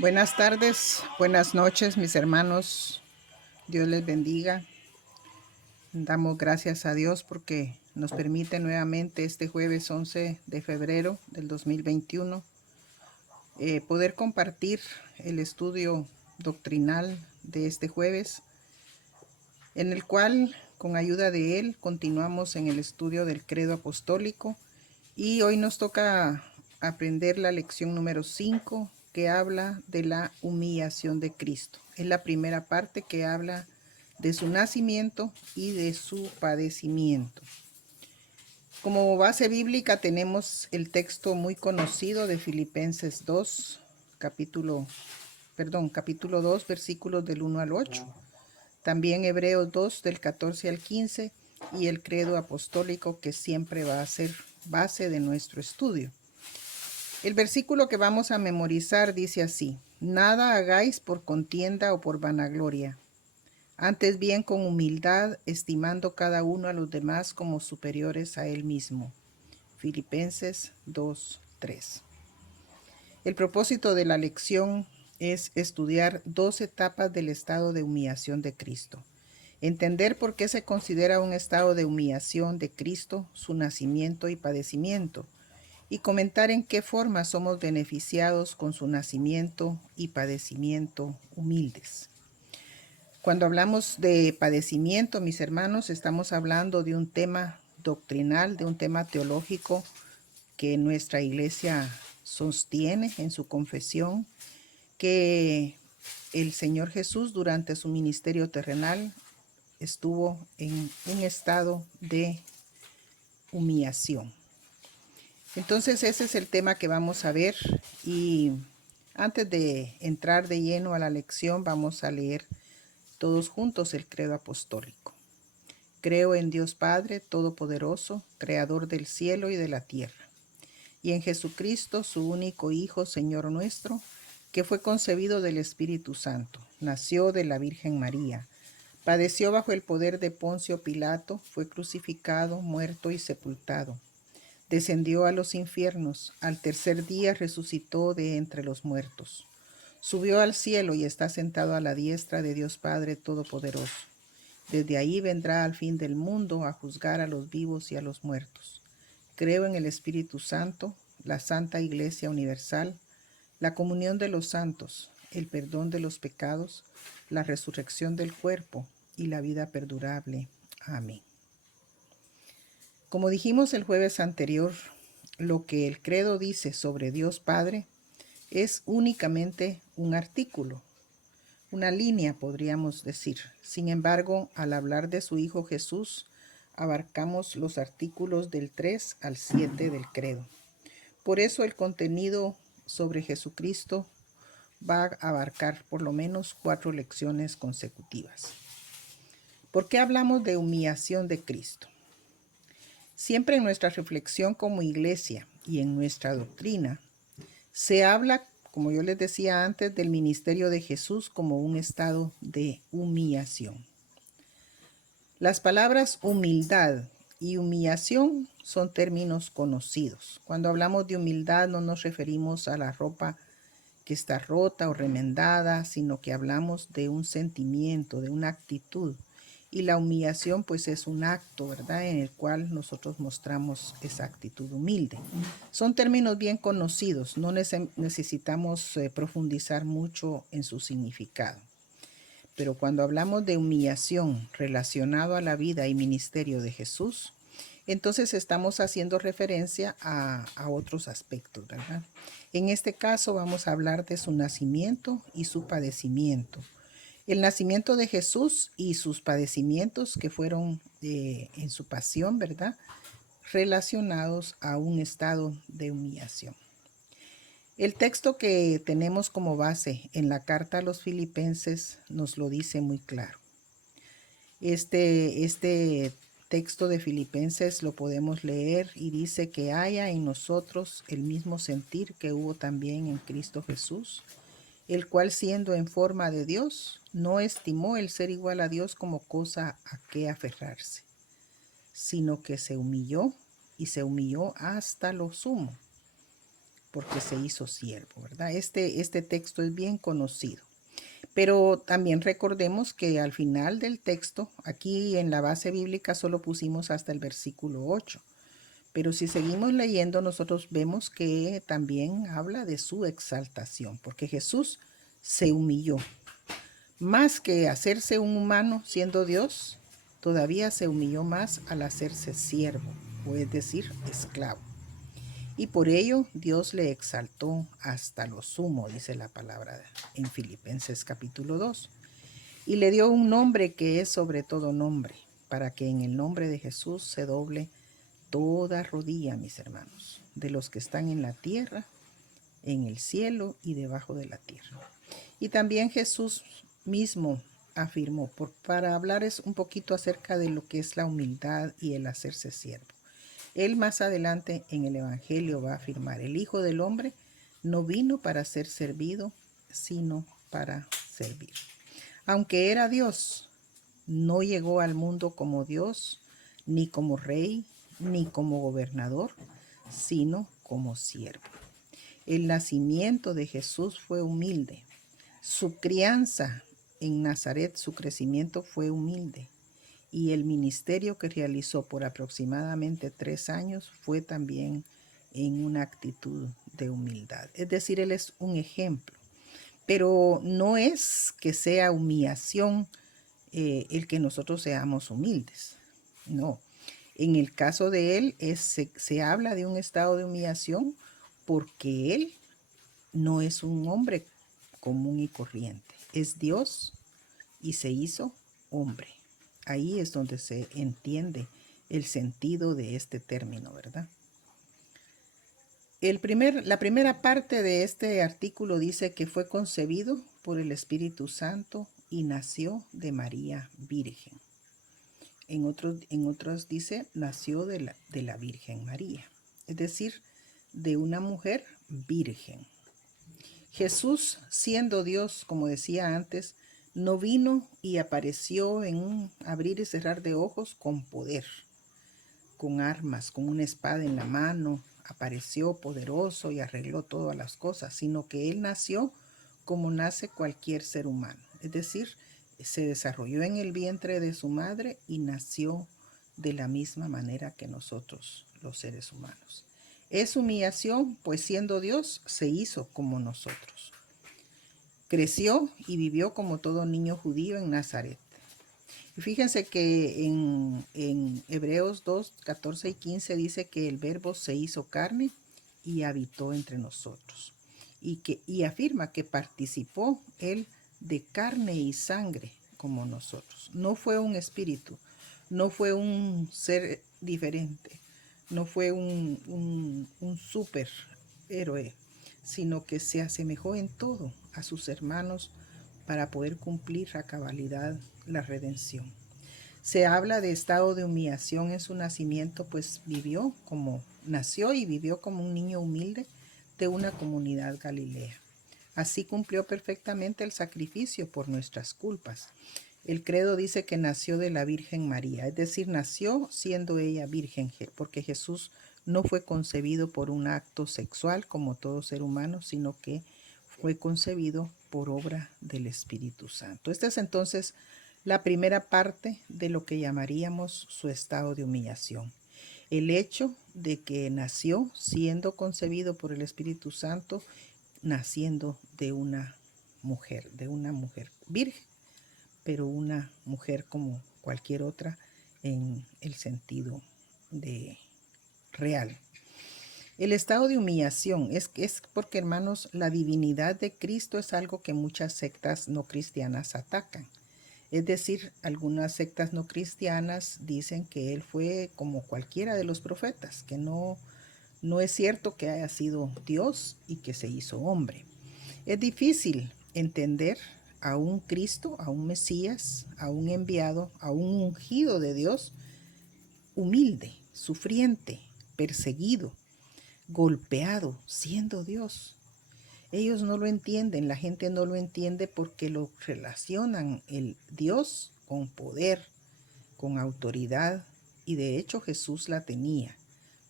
Buenas tardes, buenas noches, mis hermanos. Dios les bendiga. Damos gracias a Dios porque nos permite nuevamente este jueves 11 de febrero del 2021 poder compartir el estudio doctrinal de este jueves, en el cual, con ayuda de él, continuamos en el estudio del credo apostólico y hoy nos toca aprender la lección número 5, que habla de la humillación de Cristo. Es la primera parte que habla de su nacimiento y de su padecimiento. Como base bíblica tenemos el texto muy conocido de Filipenses 2, capítulo 2, versículos del 1 al 8. También Hebreos 2, del 14 al 15, y el credo apostólico, que siempre va a ser base de nuestro estudio. El versículo que vamos a memorizar dice así: nada hagáis por contienda o por vanagloria, antes bien con humildad, estimando cada uno a los demás como superiores a él mismo. Filipenses 2:3. El propósito de la lección es estudiar 2 etapas del estado de humillación de Cristo. Entender por qué se considera un estado de humillación de Cristo, su nacimiento y padecimiento, y comentar en qué forma somos beneficiados con su nacimiento y padecimiento humildes. Cuando hablamos de padecimiento, mis hermanos, estamos hablando de un tema doctrinal, de un tema teológico que nuestra iglesia sostiene en su confesión, que el Señor Jesús durante su ministerio terrenal estuvo en un estado de humillación. Entonces ese es el tema que vamos a ver, y antes de entrar de lleno a la lección vamos a leer todos juntos el credo apostólico. Creo en Dios Padre Todopoderoso, Creador del cielo y de la tierra, y en Jesucristo, su único Hijo, Señor nuestro, que fue concebido del Espíritu Santo, nació de la Virgen María, padeció bajo el poder de Poncio Pilato, fue crucificado, muerto y sepultado. Descendió a los infiernos, al tercer día resucitó de entre los muertos. Subió al cielo y está sentado a la diestra de Dios Padre Todopoderoso. Desde ahí vendrá al fin del mundo a juzgar a los vivos y a los muertos. Creo en el Espíritu Santo, la Santa Iglesia Universal, la comunión de los santos, el perdón de los pecados, la resurrección del cuerpo y la vida perdurable. Amén. Como dijimos el jueves anterior, lo que el credo dice sobre Dios Padre es únicamente un artículo, una línea, podríamos decir. Sin embargo, al hablar de su Hijo Jesús, abarcamos los artículos del 3 al 7 del credo. Por eso el contenido sobre Jesucristo va a abarcar por lo menos 4 lecciones consecutivas. ¿Por qué hablamos de humillación de Cristo? Siempre en nuestra reflexión como iglesia y en nuestra doctrina se habla, como yo les decía antes, del ministerio de Jesús como un estado de humillación. Las palabras humildad y humillación son términos conocidos. Cuando hablamos de humildad no nos referimos a la ropa que está rota o remendada, sino que hablamos de un sentimiento, de una actitud. Y la humillación pues es un acto, ¿verdad?, en el cual nosotros mostramos esa actitud humilde. Son términos bien conocidos, no necesitamos profundizar mucho en su significado. Pero cuando hablamos de humillación relacionado a la vida y ministerio de Jesús, entonces estamos haciendo referencia a otros aspectos, ¿verdad? En este caso vamos a hablar de su nacimiento y su padecimiento. El nacimiento de Jesús y sus padecimientos que fueron en su pasión, ¿verdad?, relacionados a un estado de humillación. El texto que tenemos como base en la carta a los Filipenses nos lo dice muy claro. Este texto de Filipenses lo podemos leer y dice que haya en nosotros el mismo sentir que hubo también en Cristo Jesús, el cual siendo en forma de Dios, no estimó el ser igual a Dios como cosa a que aferrarse, sino que se humilló y se humilló hasta lo sumo, porque se hizo siervo, ¿verdad? Este texto es bien conocido. Pero también recordemos que al final del texto, aquí en la base bíblica solo pusimos hasta el versículo 8. Pero si seguimos leyendo, nosotros vemos que también habla de su exaltación, porque Jesús se humilló. Más que hacerse un humano siendo Dios, todavía se humilló más al hacerse siervo, o es decir, esclavo. Y por ello Dios le exaltó hasta lo sumo, dice la palabra en Filipenses capítulo 2. Y le dio un nombre que es sobre todo nombre, para que en el nombre de Jesús se doble toda rodilla, mis hermanos, de los que están en la tierra, en el cielo y debajo de la tierra. Y también Jesús mismo afirmó, para hablarles un poquito acerca de lo que es la humildad y el hacerse siervo. Él más adelante en el Evangelio va a afirmar, el Hijo del Hombre no vino para ser servido, sino para servir. Aunque era Dios, no llegó al mundo como Dios, ni como rey, ni como gobernador, sino como siervo. El nacimiento de Jesús fue humilde. Su crianza en Nazaret, su crecimiento fue humilde. Y el ministerio que realizó por aproximadamente 3 años fue también en una actitud de humildad. Es decir, él es un ejemplo. Pero no es que sea humillación el que nosotros seamos humildes. No. En el caso de él se habla de un estado de humillación porque él no es un hombre común y corriente. Es Dios y se hizo hombre. Ahí es donde se entiende el sentido de este término, ¿verdad? La primera parte de este artículo dice que fue concebido por el Espíritu Santo y nació de María Virgen. En otros dice, nació de la Virgen María, es decir, de una mujer virgen. Jesús, siendo Dios, como decía antes, no vino y apareció en un abrir y cerrar de ojos con poder, con armas, con una espada en la mano, apareció poderoso y arregló todas las cosas, sino que Él nació como nace cualquier ser humano. Es decir, se desarrolló en el vientre de su madre y nació de la misma manera que nosotros, los seres humanos. Es humillación, pues siendo Dios, se hizo como nosotros. Creció y vivió como todo niño judío en Nazaret. Y fíjense que en Hebreos 2, 14 y 15 dice que el verbo se hizo carne y habitó entre nosotros. Y afirma que participó él de carne y sangre como nosotros. No fue un espíritu, no fue un ser diferente, no fue un superhéroe, sino que se asemejó en todo a sus hermanos para poder cumplir a cabalidad la redención. Se habla de estado de humillación en su nacimiento, pues nació y vivió como un niño humilde de una comunidad galilea. Así cumplió perfectamente el sacrificio por nuestras culpas. El credo dice que nació de la Virgen María, es decir, nació siendo ella virgen, porque Jesús no fue concebido por un acto sexual como todo ser humano, sino que fue concebido por obra del Espíritu Santo. Esta es entonces la primera parte de lo que llamaríamos su estado de humillación. El hecho de que nació siendo concebido por el Espíritu Santo, naciendo de una mujer virgen, pero una mujer como cualquier otra en el sentido de real. El estado de humillación es porque, hermanos, la divinidad de Cristo es algo que muchas sectas no cristianas atacan. Es decir, algunas sectas no cristianas dicen que él fue como cualquiera de los profetas, que no es cierto que haya sido Dios y que se hizo hombre. Es difícil entender a un Cristo, a un Mesías, a un enviado, a un ungido de Dios, humilde, sufriente, perseguido, golpeado, siendo Dios. Ellos no lo entienden, la gente no lo entiende porque lo relacionan el Dios con poder, con autoridad, y de hecho Jesús la tenía,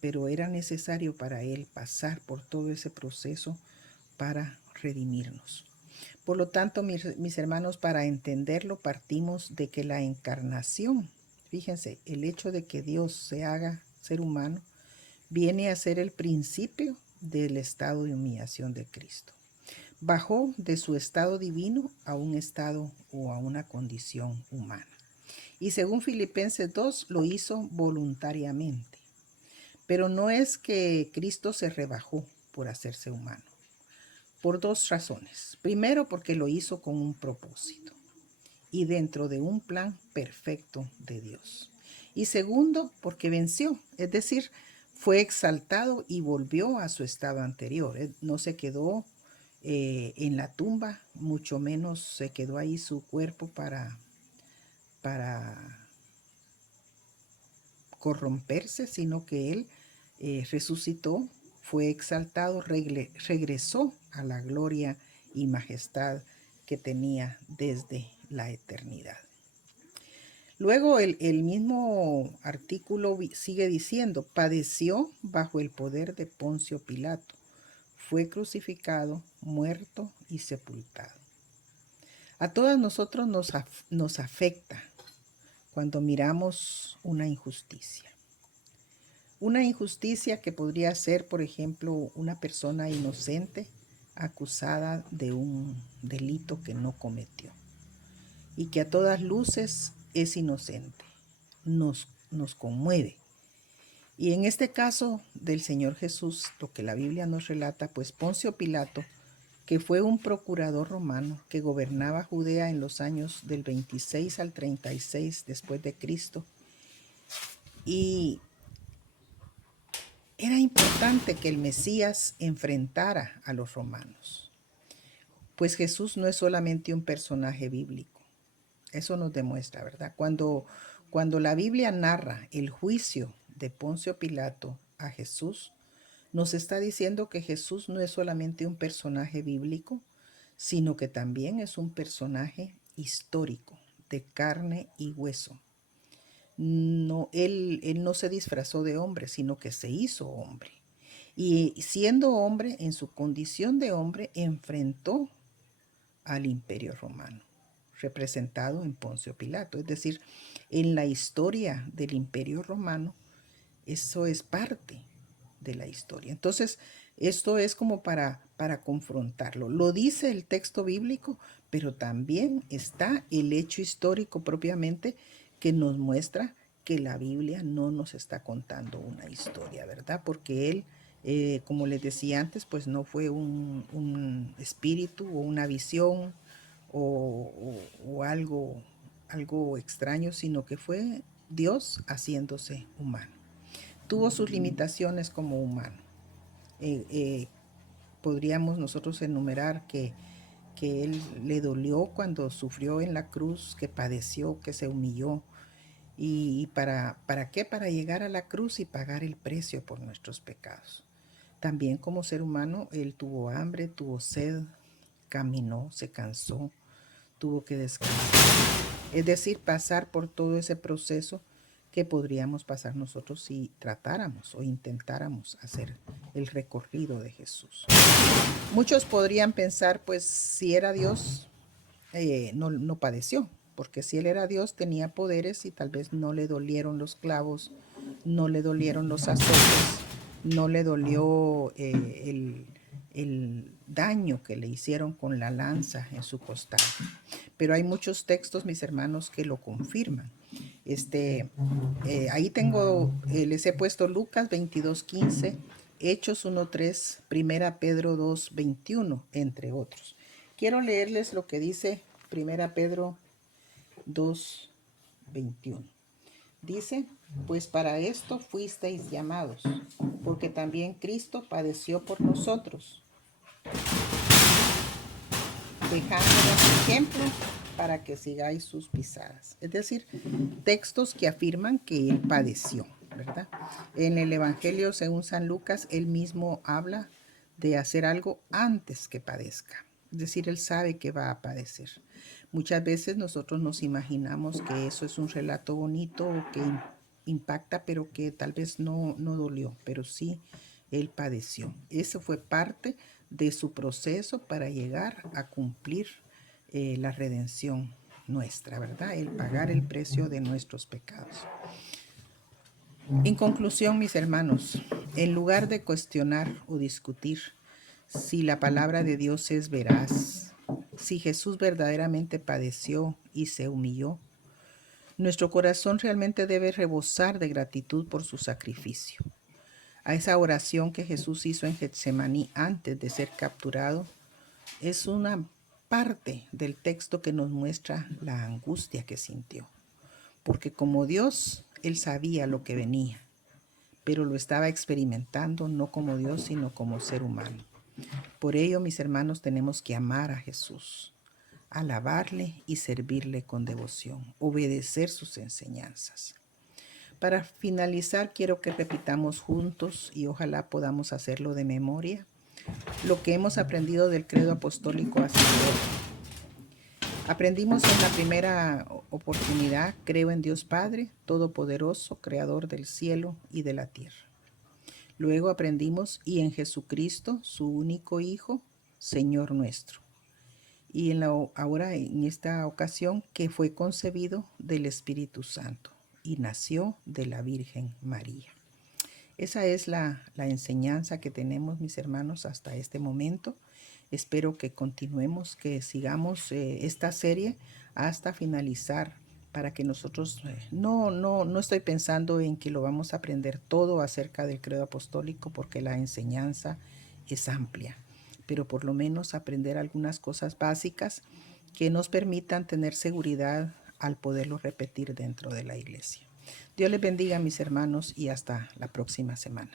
pero era necesario para Él pasar por todo ese proceso para redimirnos. Por lo tanto, mis hermanos, para entenderlo, partimos de que la encarnación, fíjense, el hecho de que Dios se haga ser humano, viene a ser el principio del estado de humillación de Cristo. Bajó de su estado divino a un estado o a una condición humana. Y según Filipenses 2, lo hizo voluntariamente. Pero no es que Cristo se rebajó por hacerse humano, por dos razones. Primero, porque lo hizo con un propósito y dentro de un plan perfecto de Dios. Y segundo, porque venció, es decir, fue exaltado y volvió a su estado anterior. No se quedó en la tumba, mucho menos se quedó ahí su cuerpo para corromperse, sino que Él resucitó, fue exaltado, regresó a la gloria y majestad que tenía desde la eternidad. Luego el mismo artículo sigue diciendo, padeció bajo el poder de Poncio Pilato, fue crucificado, muerto y sepultado. A todos nosotros nos afecta cuando miramos una injusticia. Una injusticia que podría ser, por ejemplo, una persona inocente acusada de un delito que no cometió y que a todas luces es inocente. Nos conmueve. Y en este caso del Señor Jesús, lo que la Biblia nos relata, pues Poncio Pilato, que fue un procurador romano que gobernaba Judea en los años del 26 al 36 después de Cristo, y era importante que el Mesías enfrentara a los romanos, pues Jesús no es solamente un personaje bíblico. Eso nos demuestra, ¿verdad? Cuando la Biblia narra el juicio de Poncio Pilato a Jesús, nos está diciendo que Jesús no es solamente un personaje bíblico, sino que también es un personaje histórico, de carne y hueso. No, él no se disfrazó de hombre, sino que se hizo hombre. Y siendo hombre, en su condición de hombre, enfrentó al Imperio Romano, representado en Poncio Pilato. Es decir, en la historia del Imperio Romano, eso es parte de la historia. Entonces, esto es como para confrontarlo. Lo dice el texto bíblico, pero también está el hecho histórico propiamente que nos muestra que la Biblia no nos está contando una historia, ¿verdad? Porque él, como les decía antes, pues no fue un espíritu o una visión o algo extraño, sino que fue Dios haciéndose humano. Tuvo sus limitaciones como humano. Podríamos nosotros enumerar que él le dolió cuando sufrió en la cruz, que padeció, que se humilló. ¿Y para qué? Para llegar a la cruz y pagar el precio por nuestros pecados. También como ser humano, él tuvo hambre, tuvo sed, caminó, se cansó, tuvo que descansar. Es decir, pasar por todo ese proceso que podríamos pasar nosotros si tratáramos o intentáramos hacer el recorrido de Jesús. Muchos podrían pensar, pues si era Dios, no padeció, porque si él era Dios tenía poderes y tal vez no le dolieron los clavos, no le dolieron los azotes, no le dolió el daño que le hicieron con la lanza en su costado. Pero hay muchos textos, mis hermanos, que lo confirman. Ahí tengo, les he puesto Lucas 22:15, Hechos 1:3, Primera Pedro 2:21, entre otros. Quiero leerles lo que dice Primera Pedro 2:21. Dice, pues para esto fuisteis llamados, porque también Cristo padeció por nosotros, dejándonos ejemplo para que sigáis sus pisadas. Es decir, textos que afirman que él padeció, ¿verdad? En el Evangelio según San Lucas, él mismo habla de hacer algo antes que padezca. Es decir, él sabe que va a padecer. Muchas veces nosotros nos imaginamos que eso es un relato bonito o que impacta, pero que tal vez no dolió, pero sí él padeció. Eso fue parte de su proceso para llegar a cumplir la redención nuestra, ¿verdad? El pagar el precio de nuestros pecados. En conclusión, mis hermanos, en lugar de cuestionar o discutir si la palabra de Dios es veraz, si Jesús verdaderamente padeció y se humilló, nuestro corazón realmente debe rebosar de gratitud por su sacrificio. A esa oración que Jesús hizo en Getsemaní antes de ser capturado, es una parte del texto que nos muestra la angustia que sintió. Porque como Dios, Él sabía lo que venía, pero lo estaba experimentando no como Dios, sino como ser humano. Por ello, mis hermanos, tenemos que amar a Jesús, alabarle y servirle con devoción, obedecer sus enseñanzas. Para finalizar, quiero que repitamos juntos, y ojalá podamos hacerlo de memoria, lo que hemos aprendido del credo apostólico hasta ahora. Aprendimos en la primera oportunidad: creo en Dios Padre Todopoderoso, Creador del cielo y de la tierra. Luego aprendimos: y en Jesucristo, su único Hijo, Señor nuestro. Y ahora en esta ocasión, que fue concebido del Espíritu Santo y nació de la Virgen María. Esa es la enseñanza que tenemos, mis hermanos, hasta este momento. Espero que continuemos, que sigamos esta serie hasta finalizar, para que nosotros, no estoy pensando en que lo vamos a aprender todo acerca del credo apostólico, porque la enseñanza es amplia, pero por lo menos aprender algunas cosas básicas que nos permitan tener seguridad al poderlo repetir dentro de la iglesia. Dios les bendiga, mis hermanos, y hasta la próxima semana.